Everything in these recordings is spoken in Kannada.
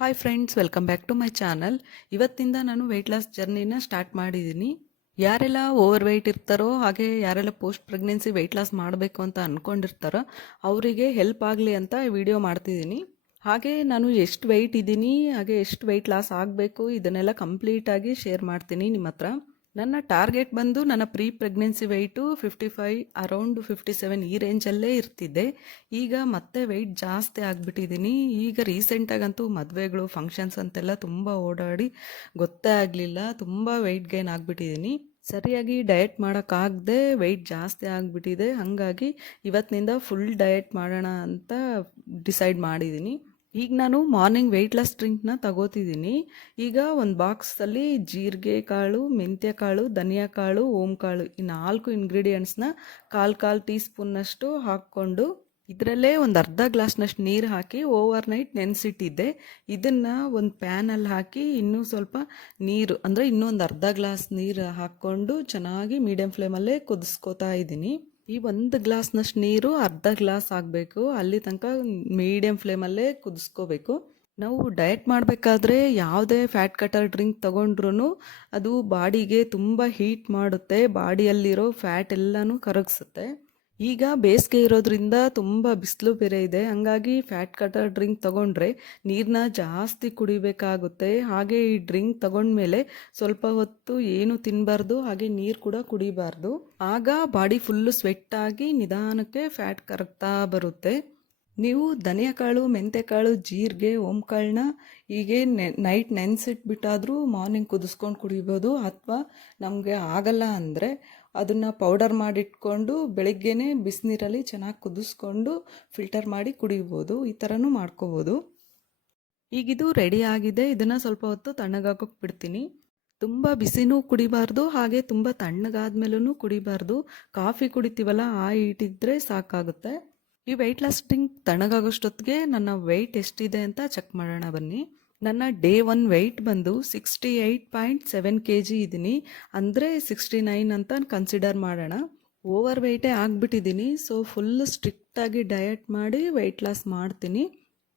Hi friends, welcome back to my channel. ಇವತ್ತಿಂದ ನಾನು ವೆಯ್ಟ್ ಲಾಸ್ ಜರ್ನಿನ ಸ್ಟಾರ್ಟ್ ಮಾಡಿದ್ದೀನಿ. ಯಾರೆಲ್ಲ ಓವರ್ ವೆಯ್ಟ್ ಇರ್ತಾರೋ ಹಾಗೆ ಯಾರೆಲ್ಲ ಪೋಸ್ಟ್ ಪ್ರೆಗ್ನೆನ್ಸಿ ವೆಯ್ಟ್ ಲಾಸ್ ಮಾಡಬೇಕು ಅಂತ ಅಂದ್ಕೊಂಡಿರ್ತಾರೋ ಅವರಿಗೆ ಹೆಲ್ಪ್ ಆಗಲಿ ಅಂತ ವಿಡಿಯೋ ಮಾಡ್ತಿದ್ದೀನಿ. ಹಾಗೆ ನಾನು ಎಷ್ಟು ವೆಯ್ಟ್ ಇದ್ದೀನಿ ಹಾಗೆ ಎಷ್ಟು ವೆಯ್ಟ್ ಲಾಸ್ ಆಗಬೇಕು ಇದನ್ನೆಲ್ಲ ಕಂಪ್ಲೀಟಾಗಿ ಶೇರ್ ಮಾಡ್ತೀನಿ ನಿಮ್ಮ ಹತ್ರ. ನನ್ನ ಟಾರ್ಗೆಟ್ ಬಂದು ನನ್ನ ಪ್ರೀ ಪ್ರೆಗ್ನೆನ್ಸಿ ವೆಯ್ಟು 55 ಅರೌಂಡ್ 57 ಈ ರೇಂಜಲ್ಲೇ ಇರ್ತಿದ್ದೆ. ಈಗ ಮತ್ತೆ ವೆಯ್ಟ್ ಜಾಸ್ತಿ ಆಗಿಬಿಟ್ಟಿದ್ದೀನಿ. ಈಗ ರೀಸೆಂಟಾಗಂತೂ ಮದುವೆಗಳು ಫಂಕ್ಷನ್ಸ್ ಅಂತೆಲ್ಲ ತುಂಬ ಓಡಾಡಿ ಗೊತ್ತೇ ಆಗಲಿಲ್ಲ, ತುಂಬ ವೆಯ್ಟ್ ಗೇನ್ ಆಗಿಬಿಟ್ಟಿದ್ದೀನಿ. ಸರಿಯಾಗಿ ಡಯಟ್ ಮಾಡೋಕ್ಕಾಗದೆ ವೆಯ್ಟ್ ಜಾಸ್ತಿ ಆಗಿಬಿಟ್ಟಿದೆ. ಹಾಗಾಗಿ ಇವತ್ತಿನಿಂದ ಫುಲ್ ಡಯಟ್ ಮಾಡೋಣ ಅಂತ ಡಿಸೈಡ್ ಮಾಡಿದ್ದೀನಿ. ಈಗ ನಾನು ಮಾರ್ನಿಂಗ್ ವೆಯ್ಟ್ ಲಾಸ್ ಡ್ರಿಂಕ್ನ ತಗೋತಿದ್ದೀನಿ. ಈಗ ಒಂದು ಬಾಕ್ಸಲ್ಲಿ ಜೀರಿಗೆ ಕಾಳು, ಮೆಂತ್ಯ ಕಾಳು, ಧನಿಯಾ ಕಾಳು, ಓಂ ಕಾಳು ಈ 4 ಇಂಗ್ರೀಡಿಯೆಂಟ್ಸ್ನ ಕಾಲು ಟೀ ಸ್ಪೂನ್ನಷ್ಟು ಹಾಕ್ಕೊಂಡು ಇದರಲ್ಲೇ ಒಂದು ಅರ್ಧ ಗ್ಲಾಸ್ನಷ್ಟು ನೀರು ಹಾಕಿ ಓವರ್ ನೈಟ್ ನೆನೆಸಿಟ್ಟಿದ್ದೆ. ಇದನ್ನು ಒಂದು ಪ್ಯಾನಲ್ಲಿ ಹಾಕಿ ಇನ್ನೂ ಸ್ವಲ್ಪ ನೀರು ಅಂದರೆ ಇನ್ನೊಂದು ಅರ್ಧ ಗ್ಲಾಸ್ ನೀರು ಹಾಕ್ಕೊಂಡು ಚೆನ್ನಾಗಿ ಮೀಡಿಯಮ್ ಫ್ಲೇಮಲ್ಲೇ ಕುದಿಸ್ಕೋತಾ ಇದ್ದೀನಿ. ಈ 1 ಗ್ಲಾಸ್ನಷ್ಟು ನೀರು ಅರ್ಧ ಗ್ಲಾಸ್ ಆಗಬೇಕು, ಅಲ್ಲಿ ತನಕ ಮೀಡಿಯಮ್ ಫ್ಲೇಮಲ್ಲೇ ಕುದಿಸ್ಕೋಬೇಕು. ನಾವು ಡಯಟ್ ಮಾಡಬೇಕಾದ್ರೆ ಯಾವುದೇ ಫ್ಯಾಟ್ ಕಟರ್ ಡ್ರಿಂಕ್ ತೊಗೊಂಡ್ರೂ ಅದು ಬಾಡಿಗೆ ತುಂಬ ಹೀಟ್ ಮಾಡುತ್ತೆ, ಬಾಡಿಯಲ್ಲಿರೋ ಫ್ಯಾಟ್ ಎಲ್ಲನೂ ಕರಗಿಸುತ್ತೆ. ಈಗ ಬೇಸಿಗೆ ಇರೋದ್ರಿಂದ ತುಂಬ ಬಿಸಿಲು ಬೇರೆ ಇದೆ, ಹಂಗಾಗಿ ಫ್ಯಾಟ್ ಕಟರ್ ಡ್ರಿಂಕ್ ತೊಗೊಂಡ್ರೆ ನೀರನ್ನ ಜಾಸ್ತಿ ಕುಡಿಬೇಕಾಗುತ್ತೆ. ಹಾಗೆ ಈ ಡ್ರಿಂಕ್ ತಗೊಂಡ್ಮೇಲೆ ಸ್ವಲ್ಪ ಹೊತ್ತು ಏನು ತಿನ್ನಬಾರ್ದು, ಹಾಗೆ ನೀರು ಕೂಡ ಕುಡಿಬಾರ್ದು. ಆಗ ಬಾಡಿ ಫುಲ್ಲು ಸ್ವೆಟ್ಟಾಗಿ ನಿಧಾನಕ್ಕೆ ಫ್ಯಾಟ್ ಕರಗ್ತಾ ಬರುತ್ತೆ. ನೀವು ಧನಿಯಾಕಾಳು, ಮೆಂತ್ಯಕಾಳು, ಜೀರಿಗೆ, ಓಂಕಾಳನ್ನ ಹೀಗೆ ನೈಟ್ ನೆನೆಸಿಟ್ಬಿಟ್ಟಾದರೂ ಮಾರ್ನಿಂಗ್ ಕುದಿಸ್ಕೊಂಡು ಕುಡಿಬೋದು. ಅಥವಾ ನಮಗೆ ಆಗಲ್ಲ ಅಂದರೆ ಅದನ್ನು ಪೌಡರ್ ಮಾಡಿಟ್ಕೊಂಡು ಬೆಳಿಗ್ಗೆನೇ ಬಿಸಿನೀರಲ್ಲಿ ಚೆನ್ನಾಗಿ ಕುದಿಸ್ಕೊಂಡು ಫಿಲ್ಟರ್ ಮಾಡಿ ಕುಡಿಬೋದು. ಈ ಥರನೂ ಮಾಡ್ಕೋಬೋದು. ಈಗಿದು ರೆಡಿ ಆಗಿದೆ. ಇದನ್ನು ಸ್ವಲ್ಪ ಹೊತ್ತು ತಣ್ಣಗಾಕೋಕೆ ಬಿಡ್ತೀನಿ. ತುಂಬ ಬಿಸಿನೂ ಕುಡಿಬಾರ್ದು, ಹಾಗೆ ತುಂಬ ತಣ್ಣಗಾದ್ಮೇಲೂ ಕುಡಿಬಾರ್ದು. ಕಾಫಿ ಕುಡಿತೀವಲ್ಲ ಆ ಹೀಟಿದ್ರೆ ಸಾಕಾಗುತ್ತೆ. ಈ ವೆಯ್ಟ್ ಲಾಸ್ ಡ್ರಿಂಕ್ ತಣ್ಣಗಾಗೋಷ್ಟೊತ್ತಿಗೆ ನನ್ನ ವೆಯ್ಟ್ ಎಷ್ಟಿದೆ ಅಂತ ಚೆಕ್ ಮಾಡೋಣ ಬನ್ನಿ. ನನ್ನ ಡೇ 1 ವೆಯ್ಟ್ ಬಂದು 68.7 kg ಇದ್ದೀನಿ, ಅಂದರೆ 69 ಅಂತ ಕನ್ಸಿಡರ್ ಮಾಡೋಣ. ಓವರ್ ವೆಯ್ಟೇ ಆಗಿಬಿಟ್ಟಿದ್ದೀನಿ. ಸೊ ಫುಲ್ ಸ್ಟ್ರಿಕ್ಟಾಗಿ ಡಯಟ್ ಮಾಡಿ ವೆಯ್ಟ್ ಲಾಸ್ ಮಾಡ್ತೀನಿ.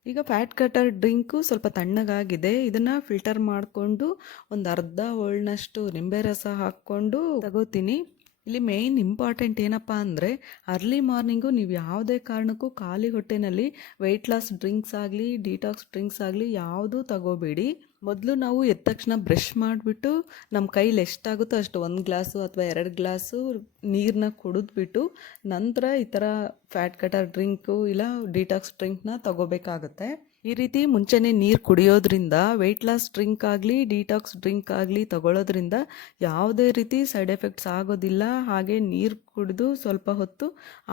ಈಗ ಫ್ಯಾಟ್ ಕಟರ್ ಡ್ರಿಂಕು ಸ್ವಲ್ಪ ತಣ್ಣಗಾಗಿದೆ. ಇದನ್ನು ಫಿಲ್ಟರ್ ಮಾಡಿಕೊಂಡು ಒಂದು ಅರ್ಧ ಹೋಳ್ನಷ್ಟು ನಿಂಬೆ ರಸ ಹಾಕ್ಕೊಂಡು ತಗೋತೀನಿ. ಇಲ್ಲಿ ಮೇಯ್ನ್ ಇಂಪಾರ್ಟೆಂಟ್ ಏನಪ್ಪ ಅಂದರೆ ಅರ್ಲಿ ಮಾರ್ನಿಂಗು ನೀವು ಯಾವುದೇ ಕಾರಣಕ್ಕೂ ಖಾಲಿ ಹೊಟ್ಟೆನಲ್ಲಿ ವೆಯ್ಟ್ ಲಾಸ್ ಡ್ರಿಂಕ್ಸ್ ಆಗಲಿ ಡಿಟಾಕ್ಸ್ ಡ್ರಿಂಕ್ಸ್ ಆಗಲಿ ಯಾವುದೂ ತಗೋಬೇಡಿ. ಮೊದಲು ನಾವು ಎದ್ದ ತಕ್ಷಣ ಬ್ರಷ್ ಮಾಡಿಬಿಟ್ಟು ನಮ್ಮ ಕೈಲಿ ಎಷ್ಟಾಗುತ್ತೋ ಅಷ್ಟು 1 ಗ್ಲಾಸು ಅಥವಾ 2 ಗ್ಲಾಸು ನೀರನ್ನ ಕುಡಿದ್ಬಿಟ್ಟು ನಂತರ ಈ ಥರ ಫ್ಯಾಟ್ ಕಟರ್ ಡ್ರಿಂಕು ಇಲ್ಲ ಡಿಟಾಕ್ಸ್ ಡ್ರಿಂಕ್ನ ತಗೋಬೇಕಾಗತ್ತೆ. ಈ ರೀತಿ ಮುಂಚೆನೇ ನೀರು ಕುಡಿಯೋದ್ರಿಂದ ವೆಯ್ಟ್ ಲಾಸ್ ಡ್ರಿಂಕ್ ಆಗಲಿ ಡಿಟಾಕ್ಸ್ ಡ್ರಿಂಕ್ ಆಗಲಿ ತಗೊಳ್ಳೋದ್ರಿಂದ ಯಾವುದೇ ರೀತಿ ಸೈಡ್ ಎಫೆಕ್ಟ್ಸ್ ಆಗೋದಿಲ್ಲ. ಹಾಗೆ ನೀರು ಕುಡಿದು ಸ್ವಲ್ಪ ಹೊತ್ತು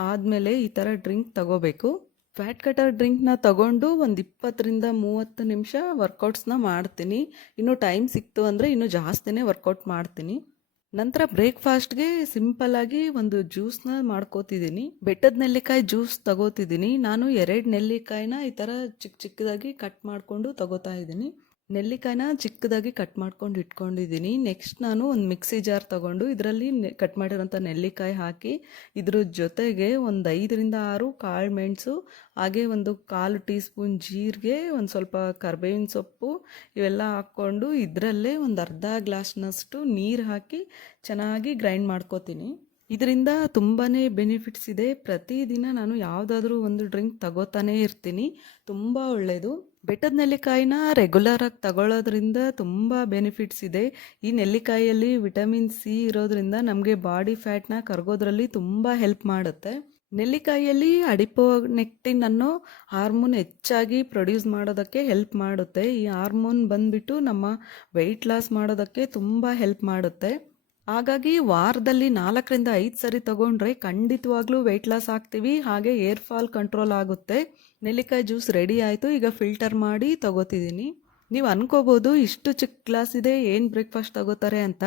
ಆದಮೇಲೆ ಈ ಥರ ಡ್ರಿಂಕ್ ತಗೋಬೇಕು. ಫ್ಯಾಟ್ ಕಟರ್ ಡ್ರಿಂಕ್ನ ತಗೊಂಡು ಒಂದು 20ರಿಂದ 30 ನಿಮಿಷ ವರ್ಕೌಟ್ಸ್ನ ಮಾಡ್ತೀನಿ. ಇನ್ನು ಟೈಮ್ ಸಿಕ್ತು ಅಂದರೆ ಇನ್ನೂ ಜಾಸ್ತಿನೇ ವರ್ಕೌಟ್ ಮಾಡ್ತೀನಿ. ನಂತರ ಬ್ರೇಕ್ಫಾಸ್ಟ್ಗೆ ಸಿಂಪಲ್ಲಾಗಿ ಒಂದು ಜ್ಯೂಸ್ನ ಮಾಡ್ಕೋತಿದ್ದೀನಿ. ಬೆಟ್ಟದ ನೆಲ್ಲಿಕಾಯಿ ಜ್ಯೂಸ್ ತಗೋತಿದ್ದೀನಿ. ನಾನು 2 ನೆಲ್ಲಿಕಾಯಿನ ಈ ಥರ ಚಿಕ್ಕದಾಗಿ ಕಟ್ ಮಾಡಿಕೊಂಡು ತಗೋತಾ ಇದ್ದೀನಿ. ನೆಲ್ಲಿಕಾಯಿನ ಚಿಕ್ಕದಾಗಿ ಕಟ್ ಮಾಡ್ಕೊಂಡು ಇಟ್ಕೊಂಡಿದ್ದೀನಿ. ನೆಕ್ಸ್ಟ್ ನಾನು ಒಂದು ಮಿಕ್ಸಿ ಜಾರ್ ತೊಗೊಂಡು ಇದರಲ್ಲಿ ಕಟ್ ಮಾಡಿರೋಂಥ ನೆಲ್ಲಿಕಾಯಿ ಹಾಕಿ ಇದ್ರ ಜೊತೆಗೆ ಒಂದು 5ರಿಂದ 6 ಕಾಳು ಮೆಣಸು, ಹಾಗೆ ಒಂದು 1/4 ಟೀ ಸ್ಪೂನ್ ಜೀರಿಗೆ, ಒಂದು ಸ್ವಲ್ಪ ಕರ್ಬೇವಿನ ಸೊಪ್ಪು ಇವೆಲ್ಲ ಹಾಕ್ಕೊಂಡು ಇದರಲ್ಲೇ ಒಂದು ಅರ್ಧ ಗ್ಲಾಸ್ನಷ್ಟು ನೀರು ಹಾಕಿ ಚೆನ್ನಾಗಿ ಗ್ರೈಂಡ್ ಮಾಡ್ಕೋತೀನಿ. ಇದರಿಂದ ತುಂಬಾ ಬೆನಿಫಿಟ್ಸ್ ಇದೆ. ಪ್ರತಿದಿನ ನಾನು ಯಾವುದಾದ್ರೂ ಒಂದು ಡ್ರಿಂಕ್ ತಗೋತಾನೇ ಇರ್ತೀನಿ. ತುಂಬ ಒಳ್ಳೆಯದು. ಬೆಟ್ಟದ ನೆಲ್ಲಿಕಾಯಿನ ರೆಗ್ಯುಲರಾಗಿ ತಗೊಳ್ಳೋದ್ರಿಂದ ತುಂಬ ಬೆನಿಫಿಟ್ಸ್ ಇದೆ. ಈ ನೆಲ್ಲಿಕಾಯಿಯಲ್ಲಿ ವಿಟಮಿನ್ ಸಿ ಇರೋದ್ರಿಂದ ನಮಗೆ ಬಾಡಿ ಫ್ಯಾಟ್ನ ಕರಗೋದ್ರಲ್ಲಿ ತುಂಬ ಹೆಲ್ಪ್ ಮಾಡುತ್ತೆ. ನೆಲ್ಲಿಕಾಯಿಯಲ್ಲಿ ಅಡಿಪೋನೆಕ್ಟಿನ್ ಅನ್ನೋ ಹಾರ್ಮೋನ್ ಹೆಚ್ಚಾಗಿ ಪ್ರೊಡ್ಯೂಸ್ ಮಾಡೋದಕ್ಕೆ ಹೆಲ್ಪ್ ಮಾಡುತ್ತೆ. ಈ ಹಾರ್ಮೋನ್ ಬಂದ್ಬಿಟ್ಟು ನಮ್ಮ ವೆಯ್ಟ್ ಲಾಸ್ ಮಾಡೋದಕ್ಕೆ ತುಂಬ ಹೆಲ್ಪ್ ಮಾಡುತ್ತೆ. ಹಾಗಾಗಿ ವಾರದಲ್ಲಿ 4ರಿಂದ 5 ಸರಿ ತಗೊಂಡ್ರೆ ಖಂಡಿತವಾಗ್ಲೂ ವೆಯ್ಟ್ ಲಾಸ್ ಆಗ್ತೀವಿ, ಹಾಗೆ ಏರ್ ಫಾಲ್ ಕಂಟ್ರೋಲ್ ಆಗುತ್ತೆ. ನೆಲ್ಲಿಕಾಯಿ ಜ್ಯೂಸ್ ರೆಡಿ ಆಯಿತು. ಈಗ ಫಿಲ್ಟರ್ ಮಾಡಿ ತಗೋತಿದ್ದೀನಿ. ನೀವು ಅನ್ಕೋಬೋದು ಇಷ್ಟು ಚಿಕ್ಕ ಗ್ಲಾಸ್ ಇದೆ, ಏನು ಬ್ರೇಕ್ಫಾಸ್ಟ್ ತಗೋತಾರೆ ಅಂತ.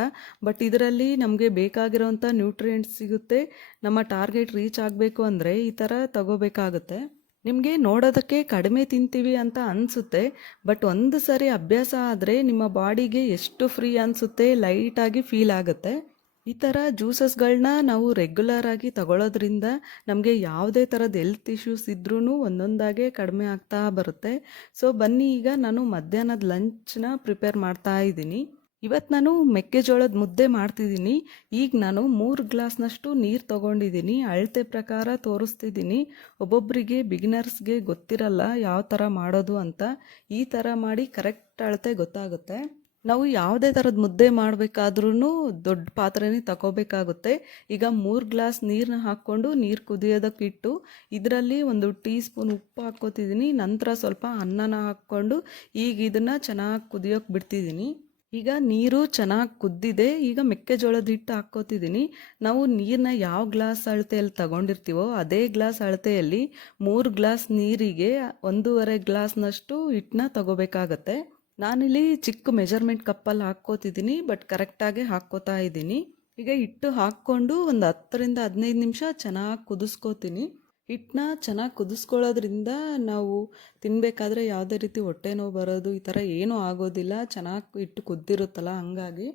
ಬಟ್ ಇದರಲ್ಲಿ ನಮಗೆ ಬೇಕಾಗಿರೋವಂಥ ನ್ಯೂಟ್ರಿಯೆಂಟ್ಸ್ ಸಿಗುತ್ತೆ. ನಮ್ಮ ಟಾರ್ಗೆಟ್ ರೀಚ್ ಆಗಬೇಕು ಅಂದರೆ ಈ ಥರ ತಗೋಬೇಕಾಗುತ್ತೆ. ನಿಮಗೆ ನೋಡೋದಕ್ಕೆ ಕಡಿಮೆ ತಿಂತೀವಿ ಅಂತ ಅನಿಸುತ್ತೆ, ಬಟ್ ಒಂದು ಸರಿ ಅಭ್ಯಾಸ ಆದರೆ ನಿಮ್ಮ ಬಾಡಿಗೆ ಎಷ್ಟು ಫ್ರೀ ಅನಿಸುತ್ತೆ, ಲೈಟಾಗಿ ಫೀಲ್ ಆಗುತ್ತೆ. ಈ ಥರ ಜ್ಯೂಸಸ್ಗಳನ್ನ ನಾವು ರೆಗ್ಯುಲರ್ ಆಗಿ ತಗೊಳ್ಳೋದ್ರಿಂದ ನಮಗೆ ಯಾವುದೇ ಥರದ ಹೆಲ್ತ್ ಇಶ್ಯೂಸ್ ಇದ್ರೂ ಒಂದೊಂದಾಗೆ ಕಡಿಮೆ ಆಗ್ತಾ ಬರುತ್ತೆ. ಸೊ ಬನ್ನಿ ಈಗ ನಾನು ಮಧ್ಯಾಹ್ನದ ಲಂಚ್ನ ಪ್ರಿಪೇರ್ ಮಾಡ್ತಾ ಇದ್ದೀನಿ. ಇವತ್ತು ನಾನು ಮೆಕ್ಕೆಜೋಳದ ಮುದ್ದೆ ಮಾಡ್ತಿದ್ದೀನಿ. ಈಗ ನಾನು 3 ಗ್ಲಾಸ್ನಷ್ಟು ನೀರು ತೊಗೊಂಡಿದ್ದೀನಿ. ಅಳತೆ ಪ್ರಕಾರ ತೋರಿಸ್ತಿದ್ದೀನಿ. ಒಬ್ಬೊಬ್ಬರಿಗೆ ಬಿಗಿನರ್ಸ್ಗೆ ಗೊತ್ತಿರಲ್ಲ ಯಾವ ಥರ ಮಾಡೋದು ಅಂತ. ಈ ಥರ ಮಾಡಿ ಕರೆಕ್ಟ್ ಅಳತೆ ಗೊತ್ತಾಗುತ್ತೆ. ನಾವು ಯಾವುದೇ ಥರದ ಮುದ್ದೆ ಮಾಡಬೇಕಾದ್ರೂ ದೊಡ್ಡ ಪಾತ್ರೆನೇ ತಗೋಬೇಕಾಗುತ್ತೆ. ಈಗ 3 ಗ್ಲಾಸ್ ನೀರನ್ನ ಹಾಕ್ಕೊಂಡು ನೀರು ಕುದಿಯೋದಕ್ಕೆ ಇಟ್ಟು ಇದರಲ್ಲಿ 1 ಟೀ ಸ್ಪೂನ್ ಉಪ್ಪು ಹಾಕ್ಕೋತಿದ್ದೀನಿ. ನಂತರ ಸ್ವಲ್ಪ ಅನ್ನನ ಹಾಕ್ಕೊಂಡು ಈಗ ಇದನ್ನು ಚೆನ್ನಾಗಿ ಕುದಿಯೋಕೆ ಬಿಡ್ತಿದ್ದೀನಿ. ಈಗ ನೀರು ಚೆನ್ನಾಗಿ ಕುದ್ದಿದೆ. ಈಗ ಮೆಕ್ಕೆಜೋಳದ ಹಿಟ್ಟು ಹಾಕ್ಕೋತಿದ್ದೀನಿ. ನಾವು ನೀರನ್ನ ಯಾವ ಗ್ಲಾಸ್ ಅಳತೆಯಲ್ಲಿ ತಗೊಂಡಿರ್ತೀವೋ ಅದೇ ಗ್ಲಾಸ್ ಅಳತೆಯಲ್ಲಿ 3 ಗ್ಲಾಸ್ ನೀರಿಗೆ 1.5 ಗ್ಲಾಸ್ನಷ್ಟು ಹಿಟ್ಟನ್ನ ತಗೋಬೇಕಾಗತ್ತೆ. ನಾನಿಲ್ಲಿ ಚಿಕ್ಕ ಮೆಜರ್ಮೆಂಟ್ ಕಪ್ಪಲ್ಲಿ ಹಾಕ್ಕೋತಿದ್ದೀನಿ, ಬಟ್ ಕರೆಕ್ಟಾಗಿ ಹಾಕ್ಕೋತಾ ಇದ್ದೀನಿ. ಈಗ ಹಿಟ್ಟು ಹಾಕ್ಕೊಂಡು ಒಂದು 10ರಿಂದ 15 ನಿಮಿಷ ಚೆನ್ನಾಗಿ ಕುದಿಸ್ಕೋತೀನಿ. ಹಿಟ್ಟನ್ನ ಚೆನ್ನಾಗಿ ಕುದಿಸ್ಕೊಳ್ಳೋದ್ರಿಂದ ನಾವು ತಿನ್ನಬೇಕಾದ್ರೆ ಯಾವುದೇ ರೀತಿ ಹೊಟ್ಟೆ ನೋವು ಬರೋದು ಈ ಥರ ಏನೂ ಆಗೋದಿಲ್ಲ. ಚೆನ್ನಾಗಿ ಹಿಟ್ಟು ಕುದ್ದಿರುತ್ತಲ್ಲ ಹಂಗಾಗಿ.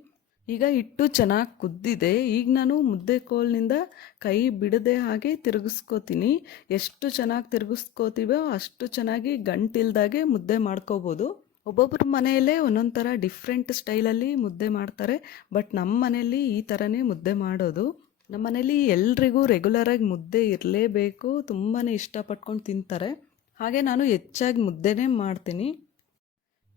ಈಗ ಹಿಟ್ಟು ಚೆನ್ನಾಗಿ ಕುದ್ದಿದೆ. ಈಗ ನಾನು ಮುದ್ದೆ ಕೋಲ್ನಿಂದ ಕೈ ಬಿಡದೆ ಹಾಗೆ ತಿರುಗಿಸ್ಕೋತೀನಿ. ಎಷ್ಟು ಚೆನ್ನಾಗಿ ತಿರುಗಿಸ್ಕೋತೀವೋ ಅಷ್ಟು ಚೆನ್ನಾಗಿ ಗಂಟಿಲ್ದಾಗೆ ಮುದ್ದೆ ಮಾಡ್ಕೋಬೋದು. ಒಬ್ಬೊಬ್ಬರ ಮನೆಯಲ್ಲೇ ಒಂದೊಂದು ಥರ ಡಿಫ್ರೆಂಟ್ ಸ್ಟೈಲಲ್ಲಿ ಮುದ್ದೆ ಮಾಡ್ತಾರೆ. ಬಟ್ ನಮ್ಮ ಮನೆಯಲ್ಲಿ ಈ ಥರನೇ ಮುದ್ದೆ ಮಾಡೋದು. ನಮ್ಮ ಮನೇಲಿ ಎಲ್ರಿಗೂ ರೆಗ್ಯುಲರಾಗಿ ಮುದ್ದೆ ಇರಲೇಬೇಕು. ತುಂಬಾ ಇಷ್ಟಪಟ್ಕೊಂಡು ತಿಂತಾರೆ. ಹಾಗೆ ನಾನು ಹೆಚ್ಚಾಗಿ ಮುದ್ದೆನೇ ಮಾಡ್ತೀನಿ.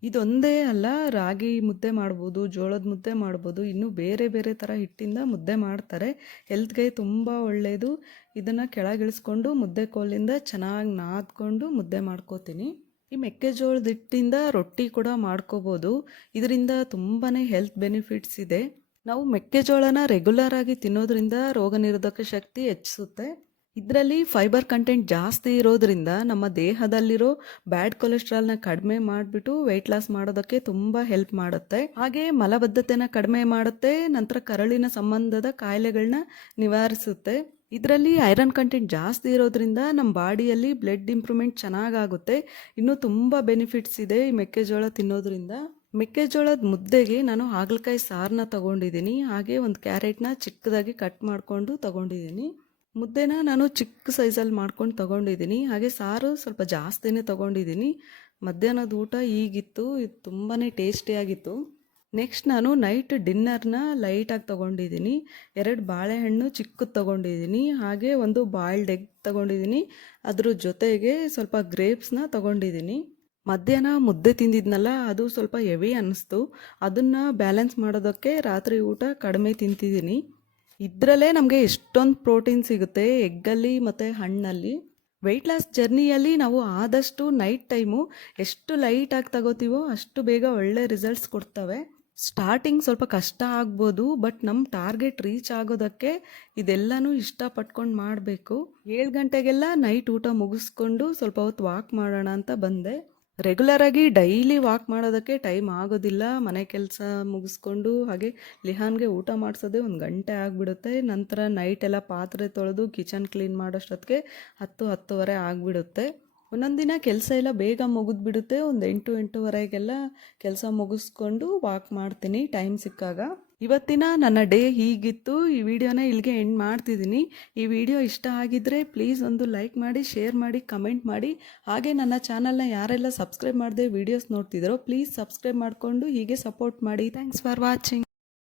ಇದೊಂದೇ ಅಲ್ಲ, ರಾಗಿ ಮುದ್ದೆ ಮಾಡ್ಬೋದು, ಜೋಳದ ಮುದ್ದೆ ಮಾಡ್ಬೋದು, ಇನ್ನೂ ಬೇರೆ ಬೇರೆ ಥರ ಹಿಟ್ಟಿಂದ ಮುದ್ದೆ ಮಾಡ್ತಾರೆ. ಹೆಲ್ತ್ಗೆ ತುಂಬ ಒಳ್ಳೆಯದು. ಇದನ್ನು ಕೆಳಗಿಳಿಸ್ಕೊಂಡು ಮುದ್ದೆ ಕೋಲಿಂದ ಚೆನ್ನಾಗಿ ನಾದ್ಕೊಂಡು ಮುದ್ದೆ ಮಾಡ್ಕೋತೀನಿ. ಈ ಮೆಕ್ಕೆಜೋಳದ ಹಿಟ್ಟಿಂದ ರೊಟ್ಟಿ ಕೂಡ ಮಾಡ್ಕೋಬೋದು. ಇದರಿಂದ ತುಂಬಾ ಹೆಲ್ತ್ ಬೆನಿಫಿಟ್ಸ್ ಇದೆ. ನಾವು ಮೆಕ್ಕೆಜೋಳನ ರೆಗ್ಯುಲರ್ ಆಗಿ ತಿನ್ನೋದ್ರಿಂದ ರೋಗ ನಿರೋಧಕ ಶಕ್ತಿ ಹೆಚ್ಚಿಸುತ್ತೆ. ಇದರಲ್ಲಿ ಫೈಬರ್ ಕಂಟೆಂಟ್ ಜಾಸ್ತಿ ಇರೋದ್ರಿಂದ ನಮ್ಮ ದೇಹದಲ್ಲಿರೋ ಬ್ಯಾಡ್ ಕೊಲೆಸ್ಟ್ರಾಲ್ನ ಕಡಿಮೆ ಮಾಡಿಬಿಟ್ಟು ವೆಯ್ಟ್ ಲಾಸ್ ಮಾಡೋದಕ್ಕೆ ತುಂಬ ಹೆಲ್ಪ್ ಮಾಡುತ್ತೆ. ಹಾಗೆ ಮಲಬದ್ಧತೆನ ಕಡಿಮೆ ಮಾಡುತ್ತೆ. ನಂತರ ಕರಳಿನ ಸಂಬಂಧದ ಕಾಯಿಲೆಗಳನ್ನ ನಿವಾರಿಸುತ್ತೆ. ಇದರಲ್ಲಿ ಐರನ್ ಕಂಟೆಂಟ್ ಜಾಸ್ತಿ ಇರೋದ್ರಿಂದ ನಮ್ಮ ಬಾಡಿಯಲ್ಲಿ ಬ್ಲಡ್ ಇಂಪ್ರೂವ್ಮೆಂಟ್ ಚೆನ್ನಾಗಾಗುತ್ತೆ. ಇನ್ನೂ ತುಂಬ ಬೆನಿಫಿಟ್ಸ್ ಇದೆ ಈ ಮೆಕ್ಕೆಜೋಳ ತಿನ್ನೋದ್ರಿಂದ. ಮೆಕ್ಕೆಜೋಳದ ಮುದ್ದೆಗೆ ನಾನು ಹಾಗಲಕಾಯಿ ಸಾರನ್ನ ತೊಗೊಂಡಿದ್ದೀನಿ. ಹಾಗೆ ಒಂದು ಕ್ಯಾರೆಟ್ನ ಚಿಕ್ಕದಾಗಿ ಕಟ್ ಮಾಡಿಕೊಂಡು ತೊಗೊಂಡಿದ್ದೀನಿ. ಮುದ್ದೆನ ನಾನು ಚಿಕ್ಕ ಸೈಜಲ್ಲಿ ಮಾಡ್ಕೊಂಡು ತೊಗೊಂಡಿದ್ದೀನಿ. ಹಾಗೆ ಸಾರು ಸ್ವಲ್ಪ ಜಾಸ್ತಿನೇ ತೊಗೊಂಡಿದ್ದೀನಿ. ಮಧ್ಯಾಹ್ನದ ಊಟ ಈಗಿತ್ತು. ಇದು ತುಂಬಾ ಟೇಸ್ಟಿಯಾಗಿತ್ತು. ನೆಕ್ಸ್ಟ್ ನಾನು ನೈಟ್ ಡಿನ್ನರ್ನ ಲೈಟಾಗಿ ತೊಗೊಂಡಿದ್ದೀನಿ. 2 ಬಾಳೆಹಣ್ಣು ಚಿಕ್ಕದು ತೊಗೊಂಡಿದ್ದೀನಿ. ಹಾಗೆ ಒಂದು ಬಾಯ್ಲ್ಡ್ ಎಗ್ ತೊಗೊಂಡಿದ್ದೀನಿ. ಅದ್ರ ಜೊತೆಗೆ ಸ್ವಲ್ಪ ಗ್ರೇಪ್ಸ್ನ ತೊಗೊಂಡಿದ್ದೀನಿ. ಮಧ್ಯಾಹ್ನ ಮುದ್ದೆ ತಿಂದಿದ್ನಲ್ಲ, ಅದು ಸ್ವಲ್ಪ ಹೆವಿ ಅನ್ನಿಸ್ತು. ಅದನ್ನು ಬ್ಯಾಲೆನ್ಸ್ ಮಾಡೋದಕ್ಕೆ ರಾತ್ರಿ ಊಟ ಕಡಿಮೆ ತಿಂತಿದ್ದೀನಿ. ಇದರಲ್ಲೇ ನಮಗೆ ಎಷ್ಟೊಂದು ಪ್ರೋಟೀನ್ ಸಿಗುತ್ತೆ ಎಗ್ಗಲ್ಲಿ ಮತ್ತು ಹಣ್ಣಲ್ಲಿ. ವೆಯ್ಟ್ ಲಾಸ್ ಜರ್ನಿಯಲ್ಲಿ ನಾವು ಆದಷ್ಟು ನೈಟ್ ಟೈಮು ಎಷ್ಟು ಲೈಟಾಗಿ ತಗೋತೀವೋ ಅಷ್ಟು ಬೇಗ ಒಳ್ಳೆ ರಿಸಲ್ಟ್ಸ್ ಕೊಡ್ತವೆ. ಸ್ಟಾರ್ಟಿಂಗ್ ಸ್ವಲ್ಪ ಕಷ್ಟ ಆಗ್ಬೋದು, ಬಟ್ ನಮ್ಮ ಟಾರ್ಗೆಟ್ ರೀಚ್ ಆಗೋದಕ್ಕೆ ಇದೆಲ್ಲನೂ ಇಷ್ಟಪಟ್ಕೊಂಡು ಮಾಡಬೇಕು. 7 ಗಂಟೆಗೆಲ್ಲ ನೈಟ್ ಊಟ ಮುಗಿಸ್ಕೊಂಡು ಸ್ವಲ್ಪ ಹೊತ್ತು ವಾಕ್ ಮಾಡೋಣ ಅಂತ ಬಂದೆ. ರೆಗ್ಯುಲರಾಗಿ ಡೈಲಿ ವಾಕ್ ಮಾಡೋದಕ್ಕೆ ಟೈಮ್ ಆಗೋದಿಲ್ಲ. ಮನೆ ಕೆಲಸ ಮುಗಿಸ್ಕೊಂಡು ಹಾಗೆ ಲಿಹಾನ್ಗೆ ಊಟ ಮಾಡಿಸೋದೇ 1 ಗಂಟೆ ಆಗಿಬಿಡುತ್ತೆ. ನಂತರ ನೈಟ್ ಎಲ್ಲ ಪಾತ್ರೆ ತೊಳೆದು ಕಿಚನ್ ಕ್ಲೀನ್ ಮಾಡೋಷ್ಟೊತ್ತಿಗೆ 10-10:30 ಆಗಿಬಿಡುತ್ತೆ. ಒಂದೊಂದು ದಿನ ಕೆಲಸ ಎಲ್ಲ ಬೇಗ ಮುಗಿದ್ಬಿಡುತ್ತೆ. ಒಂದು 8-8:30ಗೆಲ್ಲ ಕೆಲಸ ಮುಗಿಸ್ಕೊಂಡು ವಾಕ್ ಮಾಡ್ತೀನಿ ಟೈಮ್ ಸಿಕ್ಕಾಗ. ಇವತ್ತಿನ ನನ್ನ ಡೇ ಹೀಗಿತ್ತು. ಈ ವಿಡಿಯೋನ ಇಲ್ಲಿಗೆ ಎಂಡ್ ಮಾಡ್ತಿದ್ದೀನಿ. ಈ ವಿಡಿಯೋ ಇಷ್ಟ ಆಗಿದ್ದರೆ ಪ್ಲೀಸ್ ಒಂದು ಲೈಕ್ ಮಾಡಿ, ಶೇರ್ ಮಾಡಿ, ಕಮೆಂಟ್ ಮಾಡಿ. ಹಾಗೆ ನನ್ನ ಚಾನಲ್ನ ಯಾರೆಲ್ಲ ಸಬ್ಸ್ಕ್ರೈಬ್ ಮಾಡದೆ ವಿಡಿಯೋಸ್ ನೋಡ್ತಿದ್ದಾರೋ ಪ್ಲೀಸ್ ಸಬ್ಸ್ಕ್ರೈಬ್ ಮಾಡಿಕೊಂಡು ಹೀಗೆ ಸಪೋರ್ಟ್ ಮಾಡಿ. Thanks for watching.